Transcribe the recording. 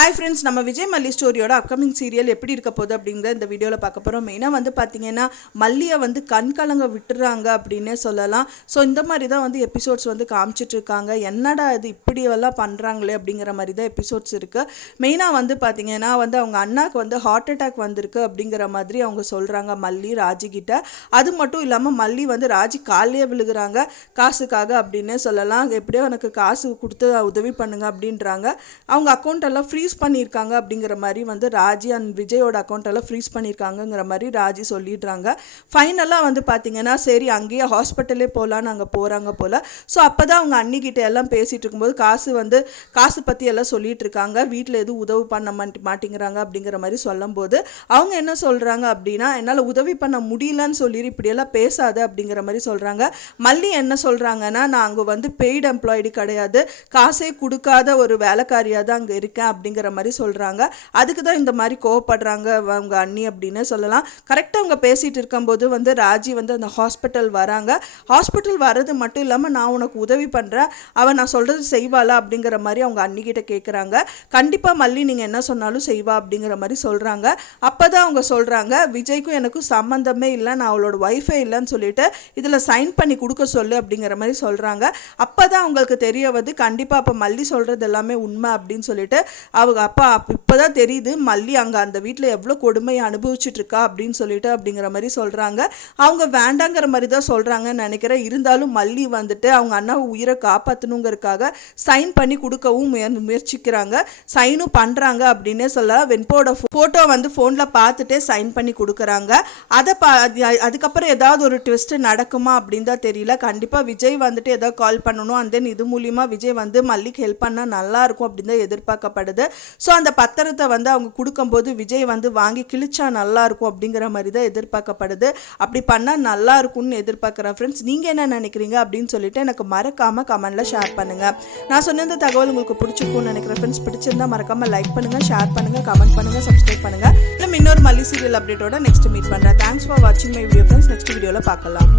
Hi friends, நம்ம விஜய் மல்லி ஸ்டோரியோட upcoming serial எப்படி இருக்க போகுது அப்படிங்கிற இந்த வீடியோவில் பார்க்க போகிறோம். மெயினாக வந்து பார்த்தீங்கன்னா மல்லியை வந்து கண்கலங்க விட்டுறாங்க அப்படின்னே சொல்லலாம். ஸோ இந்த மாதிரி தான் வந்து எபிசோட்ஸ் வந்து காமிச்சிட்ருக்காங்க. என்னடா இது இப்படியெல்லாம் பண்ணுறாங்களே அப்படிங்கிற மாதிரி தான் எபிசோட்ஸ் இருக்குது. மெயினாக வந்து பார்த்தீங்கன்னா வந்து அவங்க அண்ணாக்கு வந்து ஹார்ட் அட்டாக் வந்திருக்கு அப்படிங்கிற மாதிரி அவங்க சொல்கிறாங்க மல்லி ராஜிக்கிட்ட. அது மட்டும் இல்லாமல் மல்லி வந்து ராஜி காலையே விழுகிறாங்க காசுக்காக அப்படின்னே சொல்லலாம். எப்படியோ எனக்கு காசு கொடுத்து உதவி பண்ணுங்க அப்படின்றாங்க. அவங்க அக்கௌண்ட் எல்லாம் ஃப்ரீஸ் பண்ணியிருக்காங்க அப்படிங்கிற மாதிரி வந்து ராஜி அண்ட் விஜயோட அக்கௌண்ட்டெல்லாம் ஃப்ரீஸ் பண்ணியிருக்காங்கங்கிற மாதிரி ராஜி சொல்லிடுறாங்க. ஃபைனலாக வந்து பார்த்தீங்கன்னா சரி அங்கேயே ஹாஸ்பிட்டலே போகலான்னு அங்கே போகிறாங்க போல். ஸோ அப்போ தான் அவங்க அன்னிக்கிட்ட எல்லாம் பேசிகிட்டு இருக்கும்போது காசு பற்றி எல்லாம் சொல்லிட்டு இருக்காங்க. வீட்டில் எதுவும் உதவி பண்ண மாட்டேங்கிறாங்க அப்படிங்கிற மாதிரி சொல்லும்போது அவங்க என்ன சொல்கிறாங்க அப்படின்னா, என்னால் உதவி பண்ண முடியலன்னு சொல்லி இப்படியெல்லாம் பேசாத அப்படிங்கிற மாதிரி சொல்கிறாங்க. மல்லி என்ன சொல்கிறாங்கன்னா, நான் அங்கே வந்து பெய்டு எம்ப்ளாய்டு கிடையாது, காசே கொடுக்காத ஒரு வேலைக்காரியாக தான் அங்கே இருக்கேன் அப்படிங்கிற மாதிரி சொல்கிறாங்க. அதுக்கு தான் இந்த மாதிரி கோவப்படுறாங்க அவங்க அண்ணி அப்படின்னு சொல்லலாம். கரெக்டாக அவங்க பேசிகிட்டு இருக்கும்போது வந்து ராஜி வந்து அந்த ஹாஸ்பிட்டல் வராங்க. ஹாஸ்பிட்டல் வர்றது மட்டும் இல்லாமல் நான் உனக்கு உதவி பண்ணுறேன், அவன் நான் சொல்கிறது செய்வாளா அப்படிங்கிற மாதிரி அவங்க அண்ணிக்கிட்ட கேட்குறாங்க. கண்டிப்பாக மல்லி நீங்கள் என்ன சொன்னாலும் செய்வா அப்படிங்கிற மாதிரி சொல்கிறாங்க. அப்போ தான் அவங்க சொல்கிறாங்க, விஜய்க்கும் எனக்கும் சம்மந்தமே இல்லை, நான் அவளோட ஒய்ஃபே இல்லைன்னு சொல்லிட்டு இதில் சைன் பண்ணி கொடுக்க சொல்லு அப்படிங்கிற மாதிரி சொல்கிறாங்க. அப்போ தான் அவங்களுக்கு தெரிய வந்து கண்டிப்பாக அப்போ மல்லி சொல்கிறது எல்லாமே உண்மை அப்படின்னு சொல்லிட்டு அவங்க அப்பா இப்போ தான் தெரியுது மல்லி அங்கே அந்த வீட்டில் எவ்வளோ கொடுமையை அனுபவிச்சுட்ருக்கா அப்படின்னு சொல்லிட்டு அப்படிங்கிற மாதிரி சொல்கிறாங்க. அவங்க வேண்டாங்கிற மாதிரி தான் சொல்கிறாங்கன்னு நினைக்கிறேன். இருந்தாலும் மல்லி வந்துட்டு அவங்க அண்ணாவை உயிரை காப்பாற்றணுங்கிறதுக்காக சைன் பண்ணி கொடுக்கவும் முயற்சிக்கிறாங்க. சைனும் பண்ணுறாங்க அப்படின்னே சொல்லலாம். வெண்போட ஃபோட்டோ வந்து ஃபோனில் பார்த்துட்டே சைன் பண்ணி கொடுக்குறாங்க. அதுக்கப்புறம் ஏதாவது ஒரு ட்விஸ்ட்டு நடக்குமா அப்படின்னு தான் தெரியல. கண்டிப்பாக விஜய் வந்துட்டு ஏதாவது கால் பண்ணணும், அண்ட் தென் இது மூலிமா விஜய் வந்து மல்லிக்கு ஹெல்ப் பண்ணால் நல்லாயிருக்கும் அப்படின்னு தான் எதிர்பார்க்கப்படுது. ஸோ அந்த பத்திரத்தை வந்து அவங்க கொடுக்கும்போது விஜய் வந்து வாங்கி கிழிச்சா நல்லாயிருக்கும் அப்படிங்கிற மாதிரி தான் எதிர்பார்க்கப்படுது. அப்படி பண்ணால் நல்லா இருக்கும்னு எதிர்பார்க்குறேன். ஃப்ரெண்ட்ஸ், நீங்கள் என்ன நினைக்கிறீங்க அப்படின்னு சொல்லிட்டு எனக்கு மறக்காமல் கமெண்ட்டில் ஷேர் பண்ணுங்கள். நான் சொன்ன இந்த தகவல் உங்களுக்கு பிடிச்சிருக்கும்னு நினைக்கிறேன். ஃப்ரெண்ட்ஸ், பிடிச்சிருந்தா மறக்காமல் லைக் பண்ணுங்கள், ஷேர் பண்ணுங்கள், கமெண்ட் பண்ணுங்கள், சப்ஸ்கிரைப் பண்ணுங்கள். இன்னும் இன்னொரு மல்லி சீரியல் அப்டேட்டோட நெக்ஸ்ட் மீட் பண்ணுறேன். தேங்க்ஸ் ஃபார் வாட்சிங் மை வீடியோ ஃப்ரெண்ட்ஸ். நெக்ஸ்ட் வீடியோவில் பார்க்கலாம்.